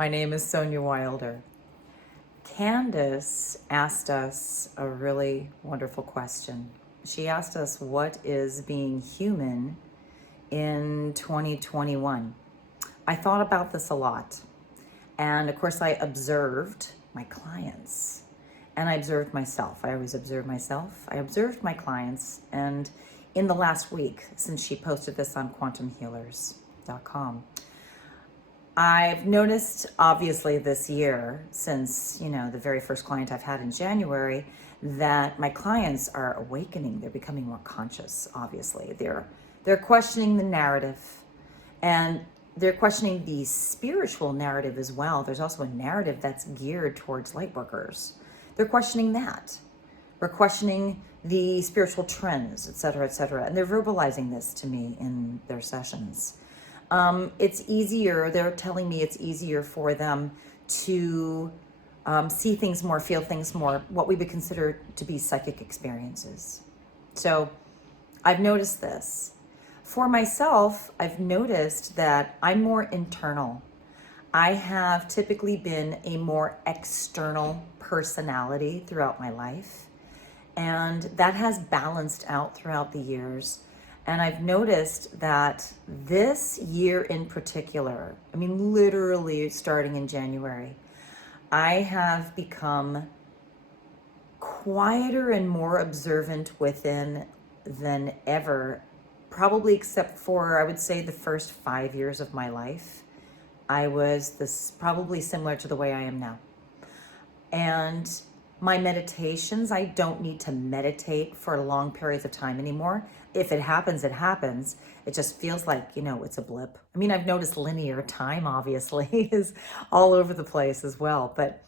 My name is Sonya Wilder. Candace asked us a really wonderful question. She asked us, what is being human in 2021? I thought about this a lot. And of course, I observed my clients and I observed myself. I always observe myself. I observed my clients. And in the last week, since she posted this on quantumhealers.com, I've noticed, obviously, this year, since, the very first client I've had in January, that my clients are awakening. They're becoming more conscious, obviously. They're questioning the narrative, and they're questioning the spiritual narrative as well. There's also a narrative that's geared towards light workers. They're questioning that. We're questioning the spiritual trends, et cetera, and they're verbalizing this to me in their sessions. It's easier, they're telling me it's easier for them to see things more, feel things more, what we would consider to be psychic experiences. So I've noticed this. For myself, I've noticed that I'm more internal. I have typically been a more external personality throughout my life, and that has balanced out throughout the years. And I've noticed that this year in particular, literally starting in January, I have become quieter and more observant within than ever, probably except for, I would say, the first 5 years of my life. I was probably similar to the way I am now. And my meditations, I don't need to meditate for long periods of time anymore. If it happens, it happens. It just feels like, it's a blip. I've noticed linear time, obviously, is all over the place as well. But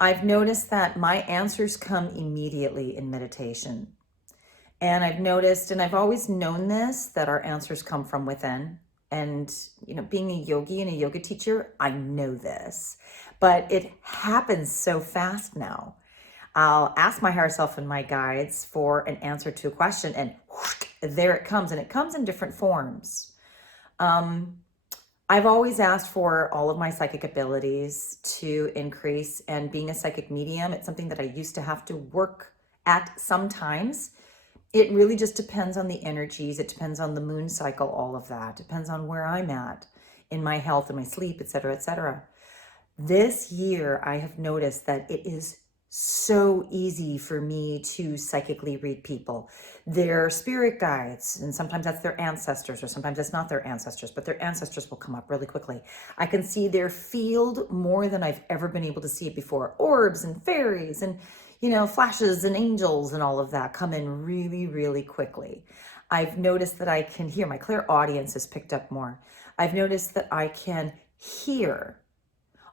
I've noticed that my answers come immediately in meditation. And I've noticed, and I've always known this, that our answers come from within. And, being a yogi and a yoga teacher, I know this. But it happens so fast now. I'll ask my higher self and my guides for an answer to a question, and whoosh, there it comes. And it comes in different forms. I've always asked for all of my psychic abilities to increase. And being a psychic medium, it's something that I used to have to work at sometimes. It really just depends on the energies. It depends on the moon cycle, all of that. It depends on where I'm at in my health and my sleep, et cetera, et cetera. This year, I have noticed that it is so easy for me to psychically read people. Their spirit guides, and sometimes that's their ancestors, or sometimes it's not their ancestors, but their ancestors will come up really quickly. I can see their field more than I've ever been able to see it before. Orbs and fairies and flashes and angels and all of that come in really, really quickly. I've noticed that I can hear, my clairaudience has picked up more. I've noticed that I can hear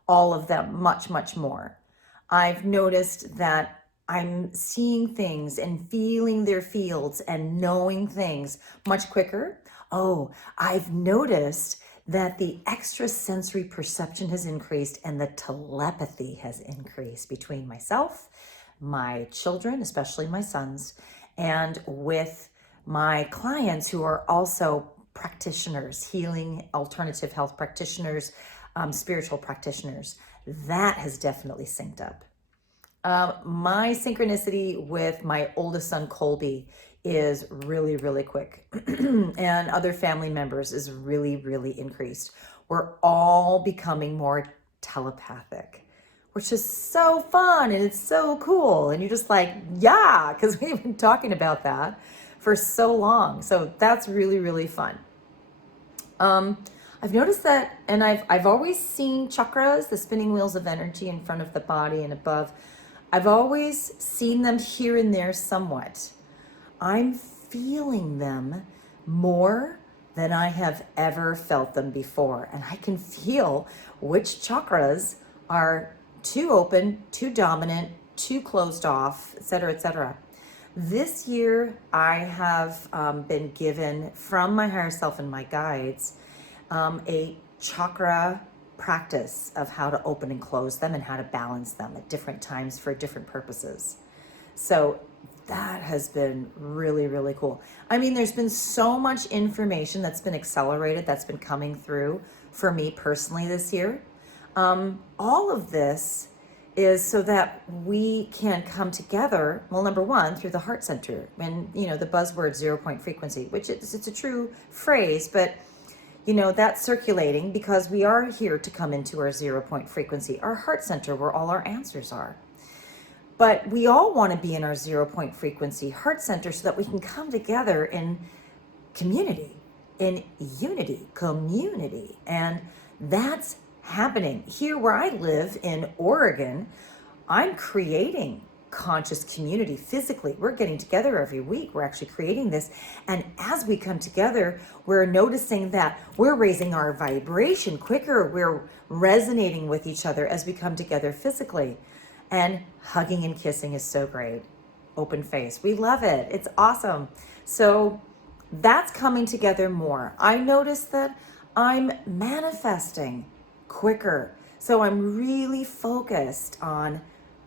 all of them much, much more. I've noticed that I'm seeing things and feeling their fields and knowing things much quicker. Oh, I've noticed that the extrasensory perception has increased and the telepathy has increased between myself, my children, especially my sons, and with my clients who are also practitioners, healing, alternative health practitioners, spiritual practitioners. That has definitely synced up. My synchronicity with my oldest son, Colby, is really, really quick. And other family members is really, really increased. We're all becoming more telepathic, which is so fun and it's so cool. And you're just like, yeah, because we've been talking about that for so long. So that's really, really fun. I've noticed that, and I've always seen chakras, the spinning wheels of energy in front of the body and above. I've always seen them here and there somewhat. I'm feeling them more than I have ever felt them before. And I can feel which chakras are too open, too dominant, too closed off, et cetera, et cetera. This year, I have been given from my higher self and my guides a chakra practice of how to open and close them and how to balance them at different times for different purposes. So that has been really, really cool. There's been so much information that's been accelerated, that's been coming through for me personally this year. All of this is so that we can come together. Well, number one, through the heart center, and the buzzword 0 point frequency, which it's a true phrase, but that's circulating because we are here to come into our 0 point frequency, our heart center, where all our answers are. But we all want to be in our 0 point frequency heart center so that we can come together in community, in unity, community. And that's happening. Here where I live in Oregon, I'm creating conscious community physically. We're getting together every week. We're actually creating this. And as we come together, we're noticing that we're raising our vibration quicker. We're resonating with each other as we come together physically. And hugging and kissing is so great. Open face. We love it. It's awesome. So that's coming together more. I notice that I'm manifesting quicker. So I'm really focused on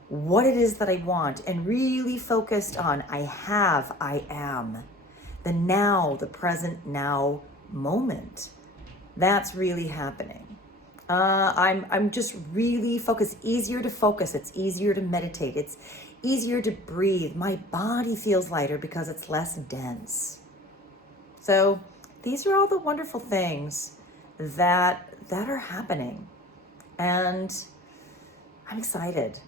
what it is that I want, and really focused on I am. The now, the present now moment. That's really happening. I'm just really focused. Easier to focus. It's easier to meditate. It's easier to breathe. My body feels lighter because it's less dense. So these are all the wonderful things that are happening, and I'm excited.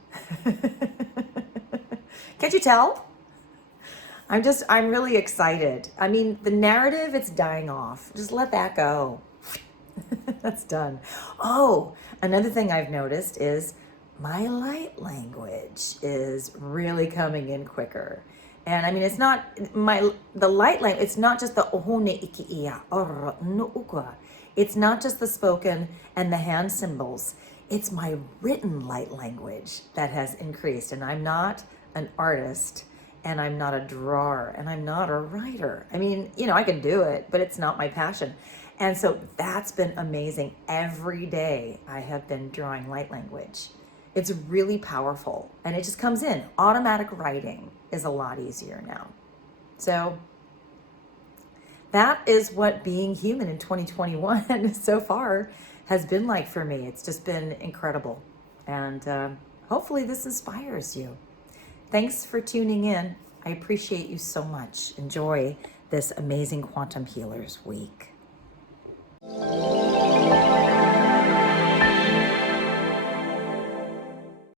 Can't you tell? I'm really excited. I mean, the narrative, it's dying off. Just let that go. That's done. Oh, another thing I've noticed is my light language is really coming in quicker. And I mean, it's not the light language, it's not just the ohone ikiia or no ukwa. It's not just the spoken and the hand symbols. It's my written light language that has increased. And I'm not an artist, and I'm not a drawer, and I'm not a writer. I mean, I can do it, but it's not my passion. And so that's been amazing. Every day I have been drawing light language. It's really powerful, and it just comes in. Automatic writing is a lot easier now. So that is what being human in 2021 so far has been like for me. It's just been incredible. And hopefully this inspires you. Thanks for tuning in. I appreciate you so much. Enjoy this amazing Quantum Healers week.